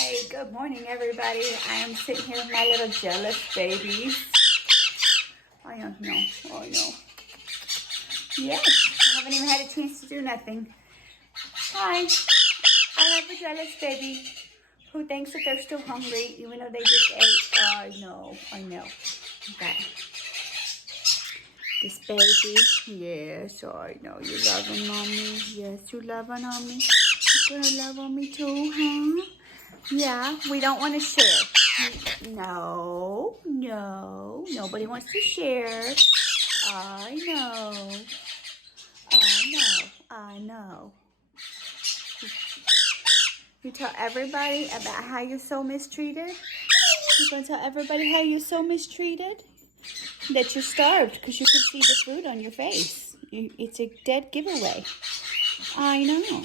Hey, good morning, everybody. I am sitting here with my little jealous babies. I don't know. Oh, no. Yes, I haven't even had a chance to do nothing. Hi. I have a jealous baby who thinks that they're still hungry, even though they just ate. I know. Okay. This baby, yes, I know. You loving mommy. Yes, you loving on me. You're gonna love on me too, huh? Yeah, we don't want to share. No, nobody wants to share. I know. You tell everybody about how you're so mistreated? You're gonna tell everybody how you're so mistreated? That you're starved because you can see the food on your face. It's a dead giveaway. I know.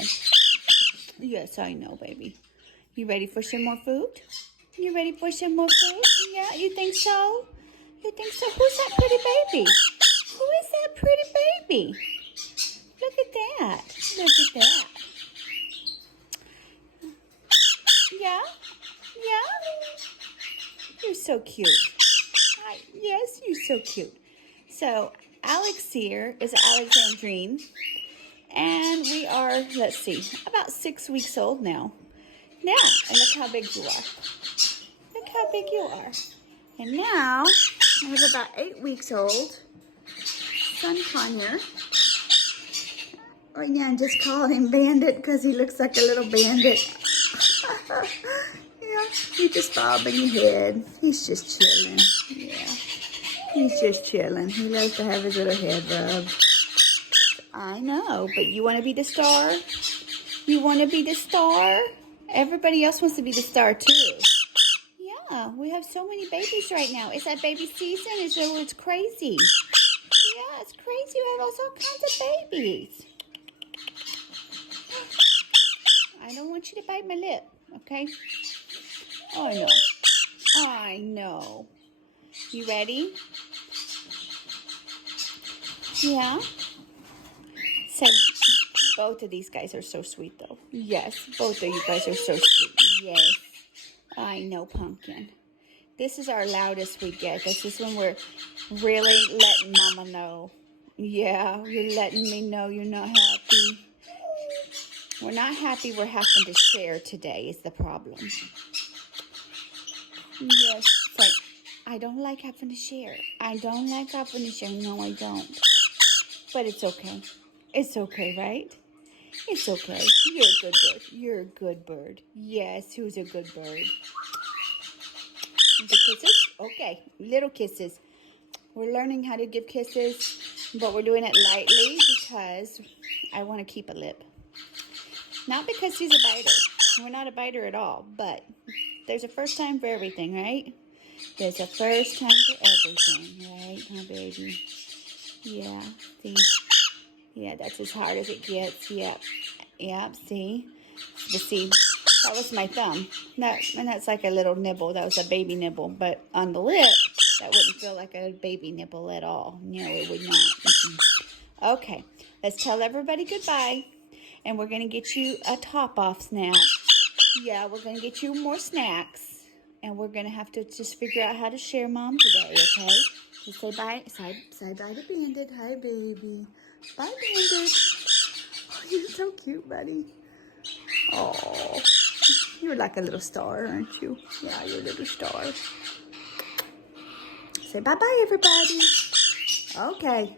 Yes, I know, baby. You ready for some more food? You ready for some more food? Yeah, you think so? You think so? Who's that pretty baby? Who is that pretty baby? Look at that. Look at that. Yeah? You're so cute. Yes, you're so cute. So, Alex here is Alexandrine. And we are, let's see, about 6 weeks old now. Yeah, and look how big you are. Look how big you are. And now, I have about 8 weeks old son Connor. Right now, I'm just calling him Bandit because he looks like a little bandit. Yeah, he's just bobbing his head. He's just chilling. Yeah, he's just chilling. He loves to have his little head rubbed. I know, but you want to be the star? You want to be the star? Everybody else wants to be the star too. Yeah, we have so many babies right now. It's that baby season. It's crazy. Yeah, it's crazy. We have all kinds of babies. I don't want you to bite my lip, okay? Oh, no. I know. You ready? Yeah? So, both of these guys are so sweet, though. Yes, both of you guys are so sweet. Yes. I know, Pumpkin. This is our loudest we get. This is when we're really letting Mama know. Yeah, you're letting me know you're not happy. We're not happy we're having to share today is the problem. Yes, it's like, I don't like having to share. I don't like having to share. No, I don't. But it's okay. It's okay, right? It's okay. You're a good bird. You're a good bird. Yes, who's a good bird? The kisses? Okay, little kisses. We're learning how to give kisses, but we're doing it lightly because I want to keep a lip. Not because he's a biter. We're not a biter at all, but there's a first time for everything, right? There's a first time for everything, right, huh, baby? Yeah, see? Yeah, that's as hard as it gets. Yep, see? But see, that was my thumb. And that's like a little nibble. That was a baby nibble. But on the lip, that wouldn't feel like a baby nibble at all. No, it would not. Okay, let's tell everybody goodbye. And we're going to get you a top-off snack. Yeah, we're going to get you more snacks. And we're going to have to just figure out how to share Mom today, okay? Just say bye. Say bye to Bandit. Hi, baby. Bye, Bandit. Oh, you're so cute, buddy. Oh, you're like a little star, aren't you? Yeah, you're a little star. Say bye-bye, everybody. Okay.